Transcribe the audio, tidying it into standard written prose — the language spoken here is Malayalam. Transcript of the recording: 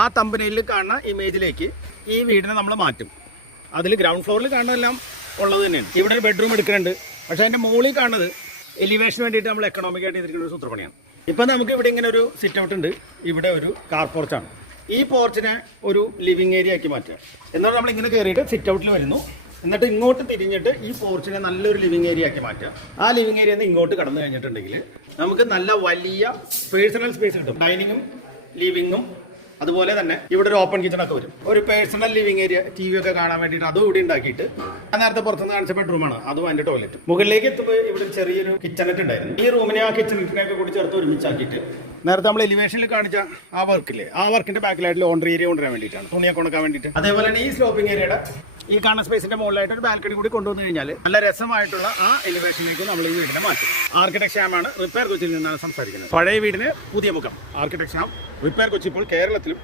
ആ തമ്പനയിൽ കാണുന്ന ഇമേജിലേക്ക് ഈ വീടിനെ നമ്മൾ മാറ്റും. അതിൽ ഗ്രൗണ്ട് ഫ്ലോറിൽ കാണുന്നതെല്ലാം ഉള്ളത് തന്നെയാണ്. ഇവിടെ ഒരു ബെഡ്റൂം എടുക്കുന്നുണ്ട്. പക്ഷേ അതിൻ്റെ മുകളിൽ കാണുന്നത് എലിവേഷന് വേണ്ടിയിട്ട് നമ്മൾ എക്കണോമിക്കായിട്ട് ചെയ്തിരിക്കുന്ന ഒരു സൂത്രപ്പണിയാണ്. ഇപ്പം നമുക്ക് ഇവിടെ ഇങ്ങനെ ഒരു സിറ്റ് ഔട്ട് ഉണ്ട്. ഇവിടെ ഒരു കാർ പോർച്ചാണ്. ഈ പോർച്ചിനെ ഒരു ലിവിങ് ഏരിയ ആക്കി മാറ്റുക. എന്നാൽ നമ്മൾ ഇങ്ങനെ കയറിയിട്ട് സിറ്റ് ഔട്ടിൽ വരുന്നു. എന്നിട്ട് ഇങ്ങോട്ട് തിരിഞ്ഞിട്ട് ഈ പോർച്ചിനെ നല്ലൊരു ലിവിങ് ഏരിയ ആക്കി മാറ്റുക. ആ ലിവിങ് ഏരിയയിൽ നിന്ന് ഇങ്ങോട്ട് കടന്നു കഴിഞ്ഞിട്ടുണ്ടെങ്കിൽ നമുക്ക് നല്ല വലിയ പേഴ്സണൽ സ്പേസ് കിട്ടും. ഡൈനിങ്ങും ലിവിങ്ങും അതുപോലെ തന്നെ ഇവിടെ ഒരു ഓപ്പൺ കിച്ചൺ ഒക്കെ വരും. ഒരു personal living area, T V ഒക്കെ കാണാൻ വേണ്ടിയിട്ട് അതും ഇവിടെ ഉണ്ടാക്കിയിട്ട്, നേരത്തെ പുറത്തുനിന്ന് കാണിച്ച ബെഡ്റൂമാണ്, അതും അതിന്റെ ടോയ്ലറ്റ്. മുകളിലേക്ക് എത്തുമ്പോൾ ഇവിടെ ചെറിയൊരു കിച്ചണറ്റ് ഉണ്ടായിരുന്നു. ഈ റൂമിനെ ആ കിച്ചണറ്റിനെയൊക്കെ കൂടി ചേർത്ത് ഒരുമിച്ചാക്കിയിട്ട് നേരത്തെ നമ്മൾ എലിവേഷനിൽ കാണിച്ച ആ വർക്കില്ലേ, ആ വർക്കിന്റെ ബാക്കിലായിട്ട് ലോണ്ടറി ഏരിയ കൊണ്ടുവരാൻ വേണ്ടിയിട്ടാണ്, തുണിയൊക്കെ ഉണക്കാൻ വേണ്ടിയിട്ട്. അതേപോലെ തന്നെ ഈ സ്ലോപ്പിംഗ് ഏരിയയുടെ ഈ കാണുന്ന സ്പേസിന്റെ മുകളിലായിട്ട് ഒരു ബാൽക്കണി കൂടി കൊണ്ടുവന്നു കഴിഞ്ഞാൽ നല്ല രസമായിട്ടുള്ള ആ എലിവേഷനിലേക്ക് നമ്മൾ ഈ വീടിനെ മാറ്റും. ആർക്കിടെക്ട് ശ്യാമാണ് റിപ്പയർ കൊച്ചിയിൽ നിന്നാണ് സംസാരിക്കുന്നത്. പഴയ വീടിന് പുതിയ മുഖം. ആർക്കിടെക്ട് ശ്യാം, റിപ്പയർ കൊച്ചി ഇപ്പോൾ കേരളത്തിലും